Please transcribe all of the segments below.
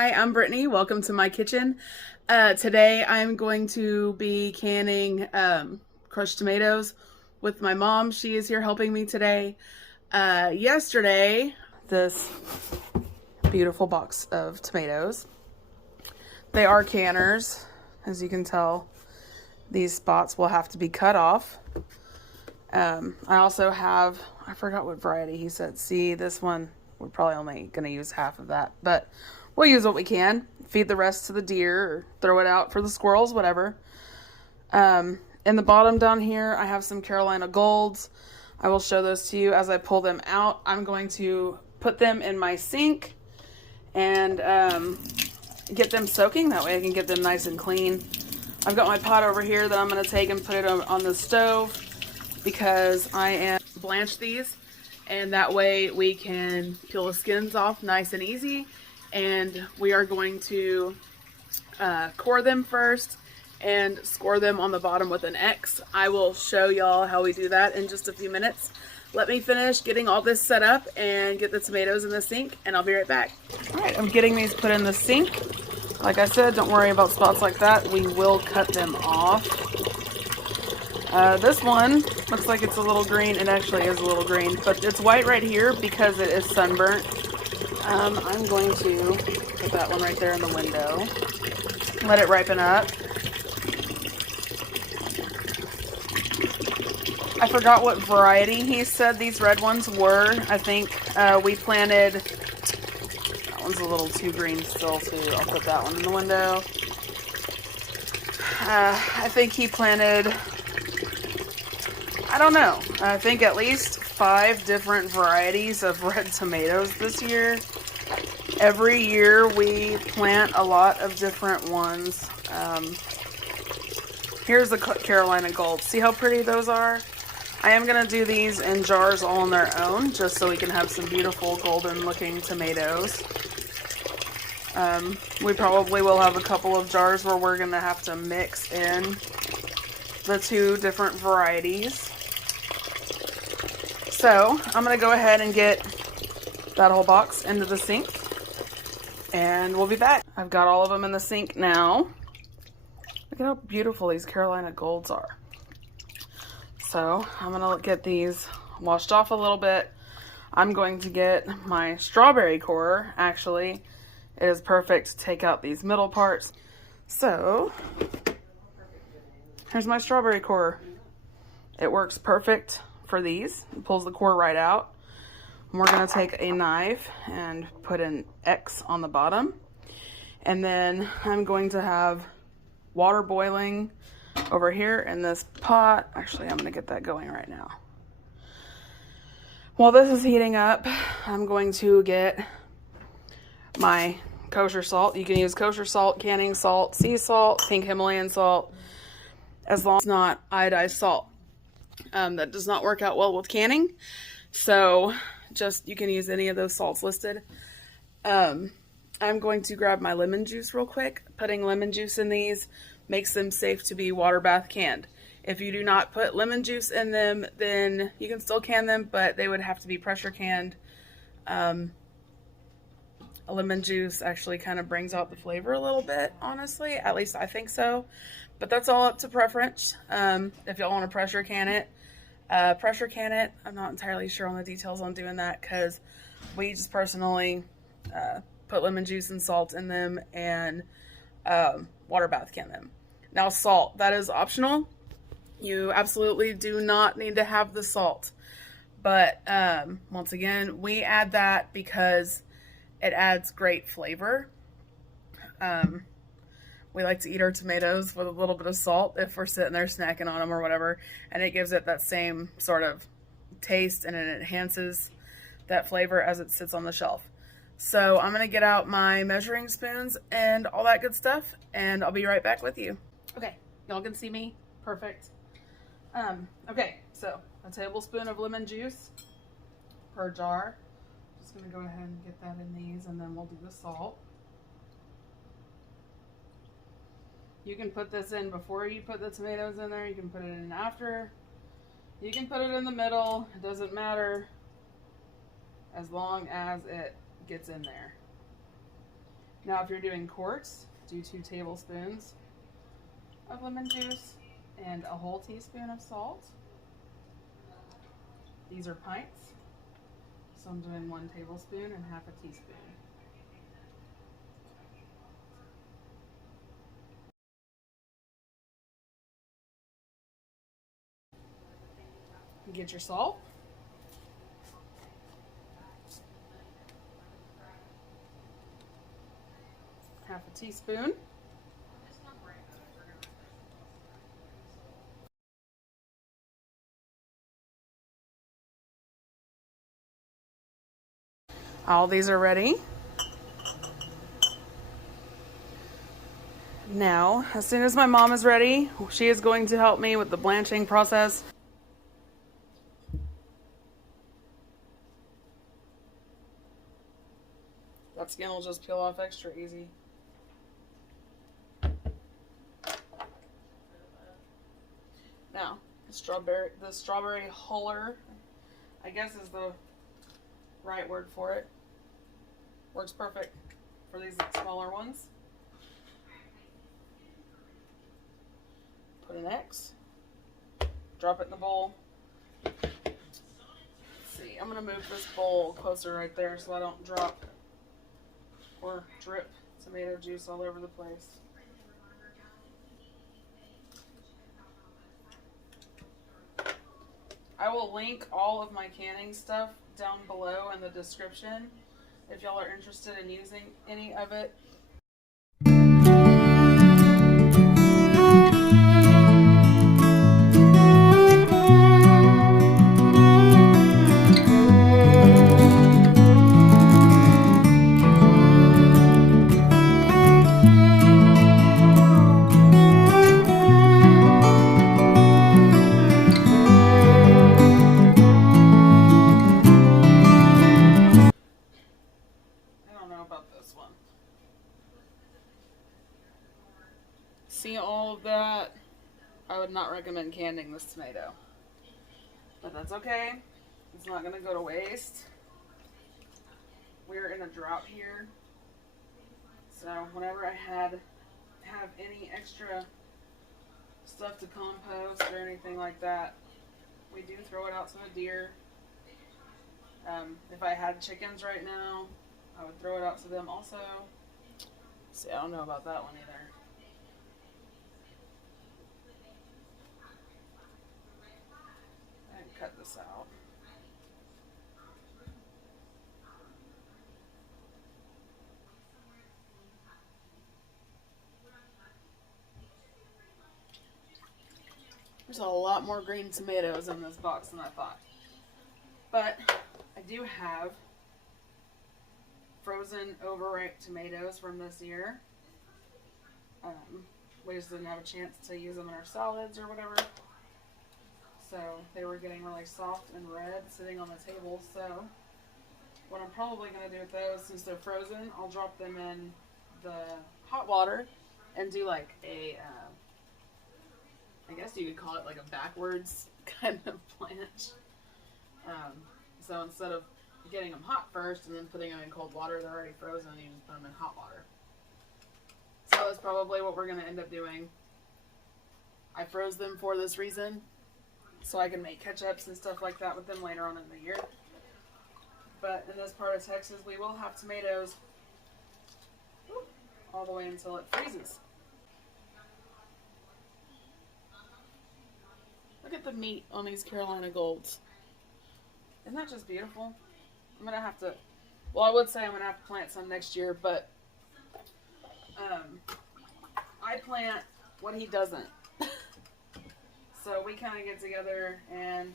Hi, I'm Brittany. Welcome to my kitchen. Today I'm going to be canning crushed tomatoes with my mom. She is here helping me today. Yesterday, this beautiful box of tomatoes. They are canners. As you can tell, these spots will have to be cut off. I also have, I forgot what variety he said. See, this one, we're probably only going to use half of that, but we'll use what we can. Feed the rest to the deer or throw it out for the squirrels, whatever. In the bottom down here, I have some Carolina Golds. I will show those to you as I pull them out. I'm going to put them in my sink and get them soaking. That way I can get them nice and clean. I've got my pot over here that I'm going to take and put it on the stove because I am blanch these, and that way we can peel the skins off nice and easy. And we are going to core them first and score them on the bottom with an X. I will show y'all how we do that in just a few minutes. Let me finish getting all this set up and get the tomatoes in the sink, and I'll be right back. All right, I'm getting these put in the sink. Like I said, don't worry about spots like that. We will cut them off. This one looks like it's a little green. It actually is a little green, but it's white right here because it is sunburnt. I'm going to put that one right there in the window. Let it ripen up. I forgot what variety he said these red ones were. I think we planted, that one's a little too green still too. I'll put that one in the window. I think he planted, I don't know, I think at least 5 different varieties of red tomatoes this year. Every year we plant a lot of different ones. Here's the Carolina Gold. See how pretty those are? I am going to do these in jars all on their own, just so we can have some beautiful golden looking tomatoes. We probably will have a couple of jars where we're going to have to mix in the 2 different varieties. So I'm going to go ahead and get that whole box into the sink, and we'll be back. I've got all of them in the sink now. Look at how beautiful these Carolina Golds are. So I'm going to get these washed off a little bit. I'm going to get my strawberry core. Actually, it is perfect to take out these middle parts. So here's my strawberry core. It works perfect for these. It pulls the core right out. We're going to take a knife and put an X on the bottom. And then I'm going to have water boiling over here in this pot. Actually, I'm going to get that going right now. While this is heating up, I'm going to get my kosher salt. You can use kosher salt, canning salt, sea salt, pink Himalayan salt, as long as it's not iodized salt. That does not work out well with canning. So just, you can use any of those salts listed. I'm going to grab my lemon juice real quick. Putting lemon juice in these makes them safe to be water bath canned. If you do not put lemon juice in them, then you can still can them, but they would have to be pressure canned. A lemon juice actually kind of brings out the flavor a little bit, honestly. At least I think so. But that's all up to preference. If y'all want to pressure can it, I'm not entirely sure on the details on doing that, because we just personally put lemon juice and salt in them and water bath can them. Now salt, that is optional. You absolutely do not need to have the salt. But once again, we add that because it adds great flavor. We like to eat our tomatoes with a little bit of salt if we're sitting there snacking on them or whatever, and it gives it that same sort of taste, and it enhances that flavor as it sits on the shelf. So I'm going to get out my measuring spoons and all that good stuff, and I'll be right back with you. Okay, y'all can see me? Perfect. Okay, so a tablespoon of lemon juice per jar. Just going to go ahead and get that in these, and then we'll do the salt. You can put this in before you put the tomatoes in there. You can put it in after. You can put it in the middle. It doesn't matter as long as it gets in there. Now if you're doing quarts, do 2 tablespoons of lemon juice and a whole teaspoon of salt. These are pints, so I'm doing 1 tablespoon and half a teaspoon. Get your salt. Half a teaspoon. All these are ready. Now, as soon as my mom is ready, she is going to help me with the blanching process. That skin will just peel off extra easy. Now, the strawberry huller, I guess is the right word for it. Works perfect for these smaller ones. Put an X, drop it in the bowl. Let's see, I'm gonna move this bowl closer right there so I don't drop or drip tomato juice all over the place. I will link all of my canning stuff down below in the description if y'all are interested in using any of it. See all of that? I would not recommend canning this tomato. But that's okay. It's not going to go to waste. We're in a drought here. So whenever I have any extra stuff to compost or anything like that, we do throw it out to the deer. If I had chickens right now, I would throw it out to them also. See, I don't know about that one either. Cut this out. There's a lot more green tomatoes in this box than I thought. But I do have frozen overripe tomatoes from this year. We just didn't have a chance to use them in our salads or whatever. So they were getting really soft and red sitting on the table. So what I'm probably going to do with those, since they're frozen, I'll drop them in the hot water and do like a, I guess you could call it like a backwards kind of blanch. So instead of getting them hot first and then putting them in cold water, they're already frozen, you just put them in hot water. So that's probably what we're going to end up doing. I froze them for this reason, so I can make ketchups and stuff like that with them later on in the year. But in this part of Texas, we will have tomatoes all the way until it freezes. Look at the meat on these Carolina Golds. Isn't that just beautiful? I'm going to have to, well, I would say I'm going to have to plant some next year, but I plant what he doesn't. So we kind of get together and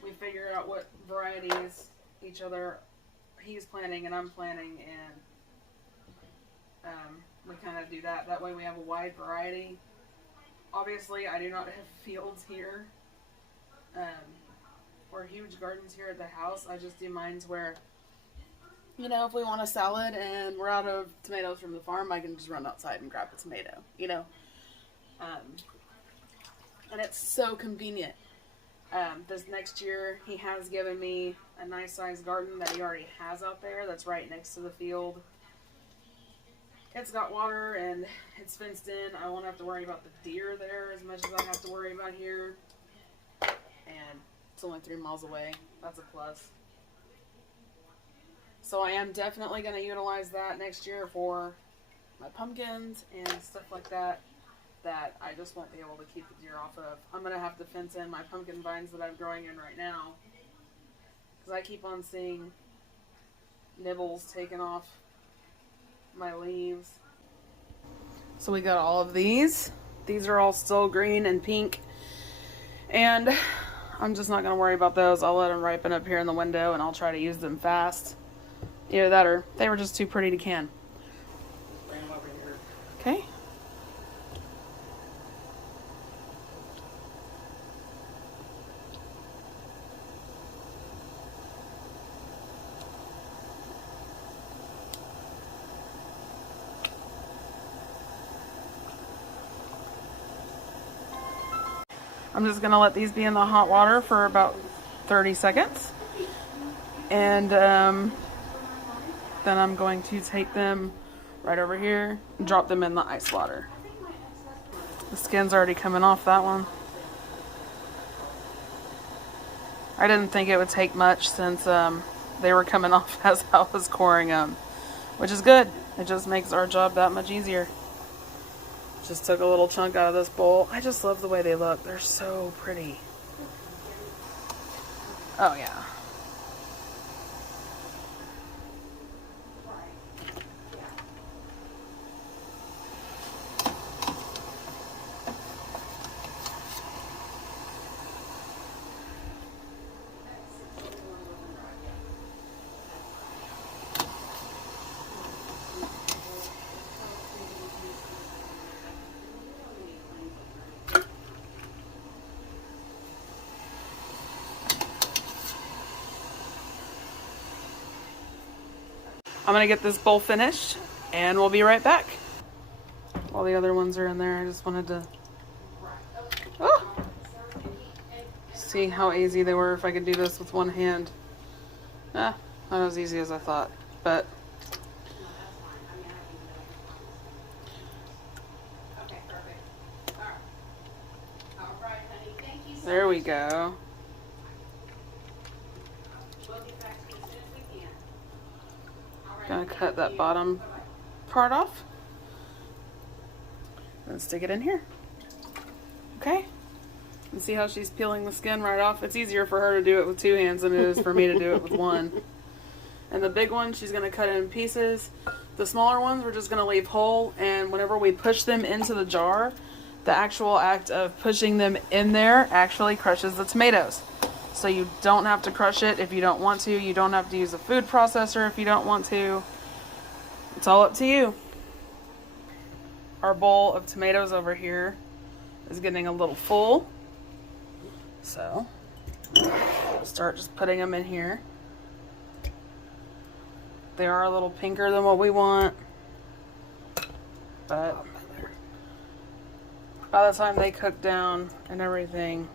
we figure out what varieties he's planting and I'm planting, and we kind of do that. That way we have a wide variety. Obviously, I do not have fields here or huge gardens here at the house. I just do mines where, you know, if we want a salad and we're out of tomatoes from the farm, I can just run outside and grab a tomato, you know. And it's so convenient. This next year, he has given me a nice sized garden that he already has out there that's right next to the field. It's got water and it's fenced in. I won't have to worry about the deer there as much as I have to worry about here. And it's only 3 miles away. That's a plus. So I am definitely going to utilize that next year for my pumpkins and stuff like that I just won't be able to keep the deer off of. I'm going to have to fence in my pumpkin vines that I'm growing in right now, because I keep on seeing nibbles taken off my leaves. So we got all of these. These are all still green and pink, and I'm just not going to worry about those. I'll let them ripen up here in the window and I'll try to use them fast. Either that or they were just too pretty to can. Bring them over here. Okay. I'm just going to let these be in the hot water for about 30 seconds. And then I'm going to take them right over here and drop them in the ice water. The skin's already coming off that one. I didn't think it would take much since they were coming off as I was coring them, which is good. It just makes our job that much easier. Just took a little chunk out of this bowl. I just love the way they look. They're so pretty. Oh yeah. I'm gonna get this bowl finished and we'll be right back. While the other ones are in there, I just wanted to see how easy they were if I could do this with one hand. Not as easy as I thought, but there we go. Gonna cut that bottom part off and stick it in here. Okay, and see how she's peeling the skin right off. It's easier for her to do it with 2 hands than it is for me to do it with 1. And the big one she's gonna cut in pieces. The smaller ones we're just gonna leave whole, and whenever we push them into the jar, the actual act of pushing them in there actually crushes the tomatoes. So you don't have to crush it if you don't want to. You don't have to use a food processor if you don't want to. It's all up to you. Our bowl of tomatoes over here is getting a little full. So we'll start just putting them in here. They are a little pinker than what we want, but by the time they cook down and everything,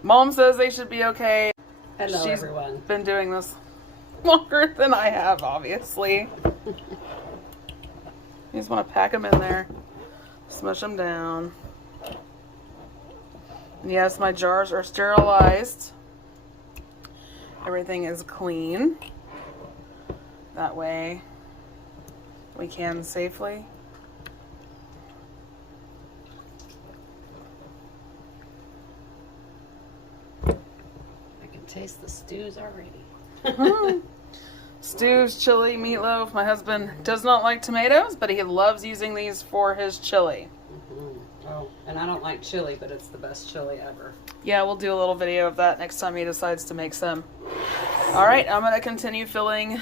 Mom says they should be okay. Hello, She's everyone. Been doing this longer than I have, obviously. You just want to pack them in there, smush them down. And yes, my jars are sterilized. Everything is clean. That way we can safely. Taste the stews already. Stews, chili, meatloaf. My husband does not like tomatoes, but he loves using these for his chili. Oh, and I don't like chili, but it's the best chili ever. Yeah, we'll do a little video of that next time he decides to make some. All right, I'm going to continue filling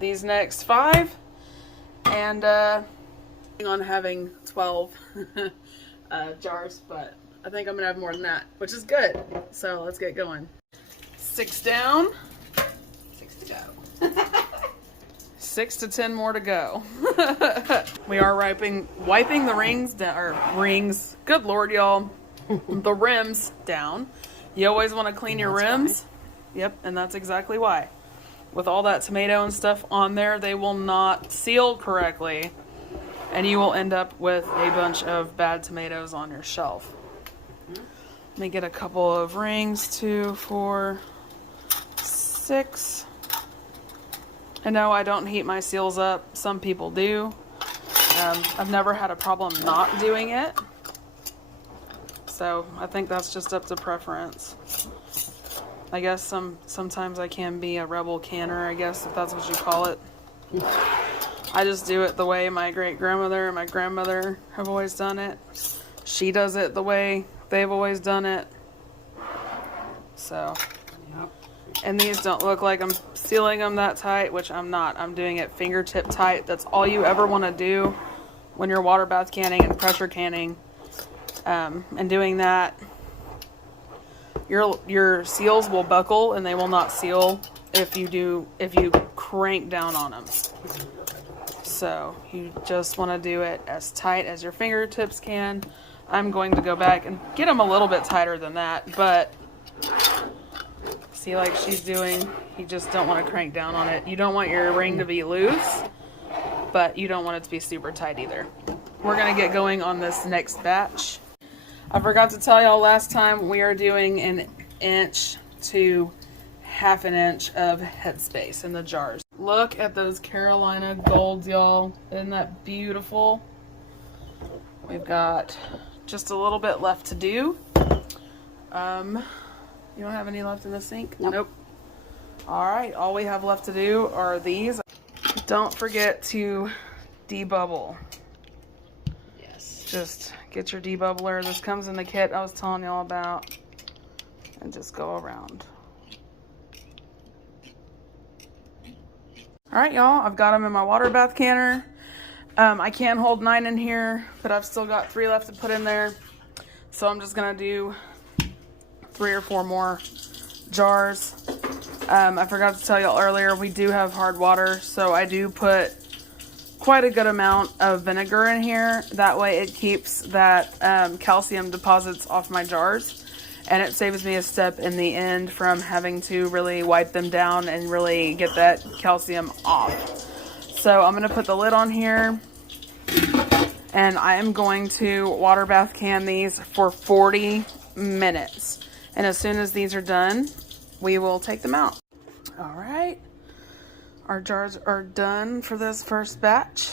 these next 5. And on having 12 jars, but I think I'm going to have more than that, which is good. So let's get going. 6 down. 6 to go. 6 to 10 more to go. We are wiping the rings down, or rings. Good Lord, y'all. The rims down. You always want to clean your rims. Why. Yep, and that's exactly why. with all that tomato and stuff on there, they will not seal correctly. And you will end up with a bunch of bad tomatoes on your shelf. Let me get a couple of rings, 2, 4, 6. And no, I don't heat my seals up. Some people do. I've never had a problem not doing it. So I think that's just up to preference. I guess sometimes I can be a rebel canner, I guess, if that's what you call it. I just do it the way my great-grandmother and my grandmother have always done it. She does it the way they've always done it. So, and these don't look like I'm sealing them that tight, which I'm not. I'm doing it fingertip tight. That's all you ever want to do when you're water bath canning and pressure canning. And doing that, your seals will buckle and they will not seal if you crank down on them. So you just want to do it as tight as your fingertips can. I'm going to go back and get them a little bit tighter than that, but see, like she's doing, you just don't want to crank down on it. You don't want your ring to be loose, but you don't want it to be super tight either. We're going to get going on this next batch. I forgot to tell y'all last time, we are doing an 1 to 1/2 inch of headspace in the jars. Look at those Carolina golds, y'all. Isn't that beautiful? We've got just a little bit left to do. You don't have any left in the sink? Nope. All right, all we have left to do are these. Don't forget to debubble. Yes. Just get your debubbler. This comes in the kit I was telling y'all about. And just go around. All right, y'all, I've got them in my water bath canner. I can hold 9 in here, but I've still got 3 left to put in there. So I'm just gonna do 3 or 4 more jars. I forgot to tell y'all earlier, we do have hard water, so I do put quite a good amount of vinegar in here. That way it keeps that calcium deposits off my jars. And it saves me a step in the end from having to really wipe them down and really get that calcium off. So I'm going to put the lid on here. And I am going to water bath can these for 40 minutes. And as soon as these are done, we will take them out. All right. Our jars are done for this first batch.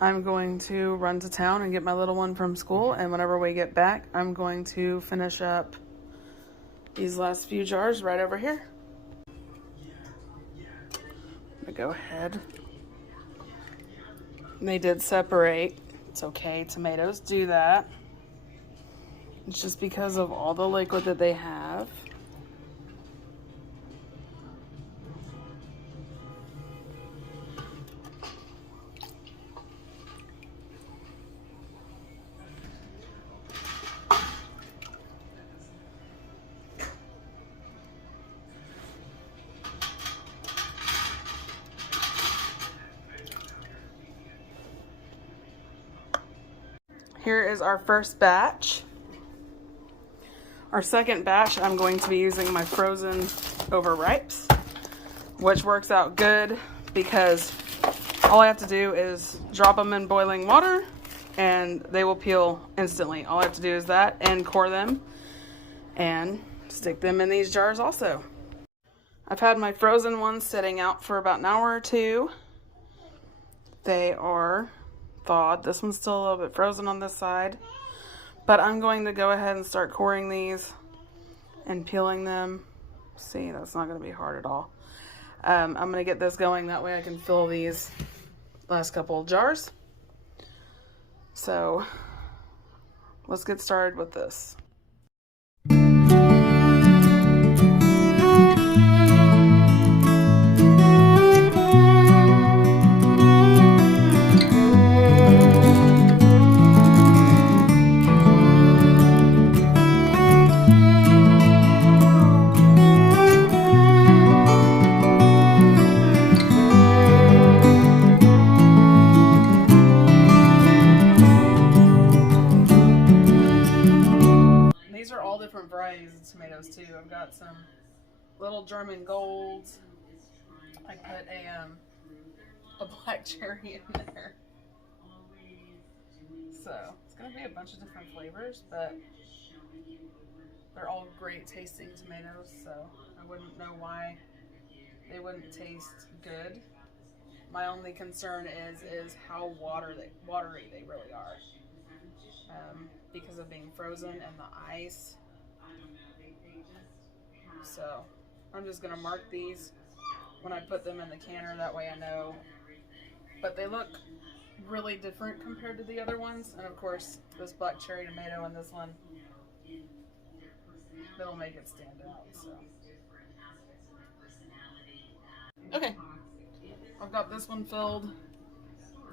I'm going to run to town and get my little one from school, and whenever we get back, I'm going to finish up these last few jars right over here. I'm gonna go ahead. They did separate. It's okay, tomatoes do that. It's just because of all the liquid that they have. Here is our first batch. Our second batch, I'm going to be using my frozen overripes, which works out good because all I have to do is drop them in boiling water and they will peel instantly. All I have to do is that and core them and stick them in these jars also. I've had my frozen ones sitting out for about an hour or 2. They are thawed. This one's still a little bit frozen on this side, but I'm going to go ahead and start coring these and peeling them. See, that's not going to be hard at all. I'm going to get this going, that way I can fill these last couple of jars. So let's get started with this. Varieties of tomatoes too. I've got some little German gold. I put a black cherry in there. So it's gonna be a bunch of different flavors, but they're all great tasting tomatoes, so I wouldn't know why they wouldn't taste good. My only concern is how watery they really are, because of being frozen and the ice. So I'm just gonna mark these when I put them in the canner. That way I know. But they look really different compared to the other ones, and of course this black cherry tomato and this one, that'll make it stand out. So okay, I've got this one filled.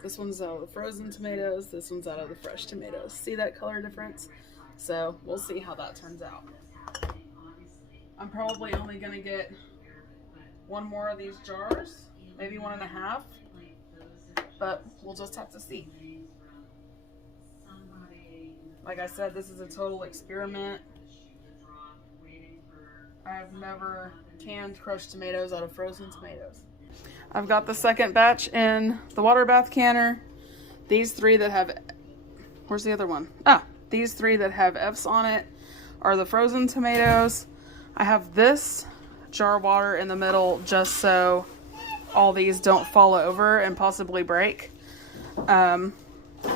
This one's out of the frozen tomatoes. This one's out of the fresh tomatoes. See that color difference? So we'll see how that turns out. I'm probably only gonna get one more of these jars, maybe 1.5, but we'll just have to see. Like I said, this is a total experiment. I've never canned crushed tomatoes out of frozen tomatoes. I've got the second batch in the water bath canner. These three that have, where's the other one? Ah, these three that have F's on it are the frozen tomatoes. I have this jar of water in the middle just so all these don't fall over and possibly break.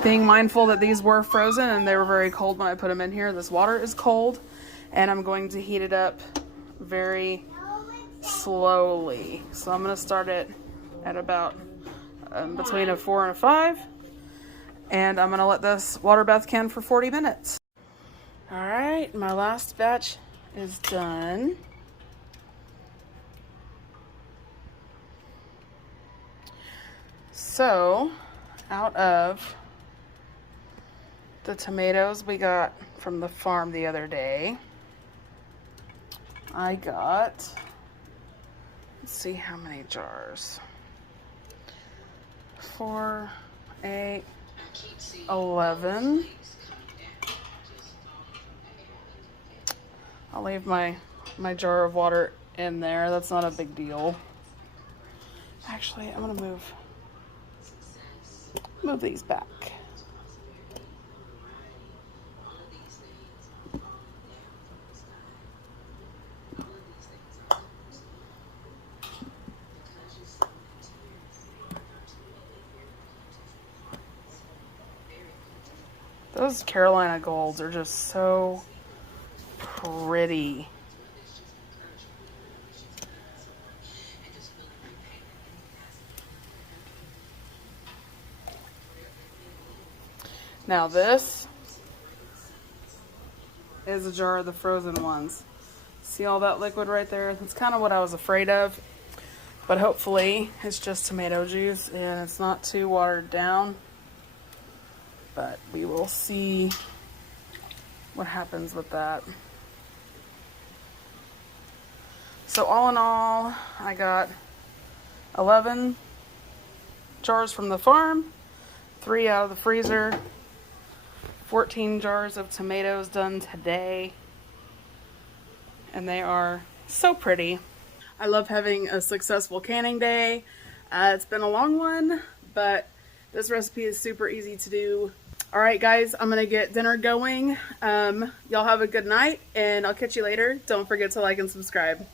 Being mindful that these were frozen and they were very cold when I put them in here. This water is cold and I'm going to heat it up very slowly. So I'm going to start it at about between a 4 and a 5. And I'm going to let this water bath can for 40 minutes. All right, my last batch is done. So, out of the tomatoes we got from the farm the other day, I got, let's see how many jars. 4, 8, 11. I'll leave my jar of water in there. That's not a big deal. Actually, I'm gonna move these back. Those Carolina Golds are just so pretty. Now this is a jar of the frozen ones. See all that liquid right there? That's kind of what I was afraid of. But hopefully it's just tomato juice and it's not too watered down. But we will see what happens with that. So all in all, I got 11 jars from the farm, 3 out of the freezer, 14 jars of tomatoes done today. And they are so pretty. I love having a successful canning day. It's been a long one, but this recipe is super easy to do. All right, guys, I'm gonna get dinner going. Y'all have a good night, and I'll catch you later. Don't forget to like and subscribe.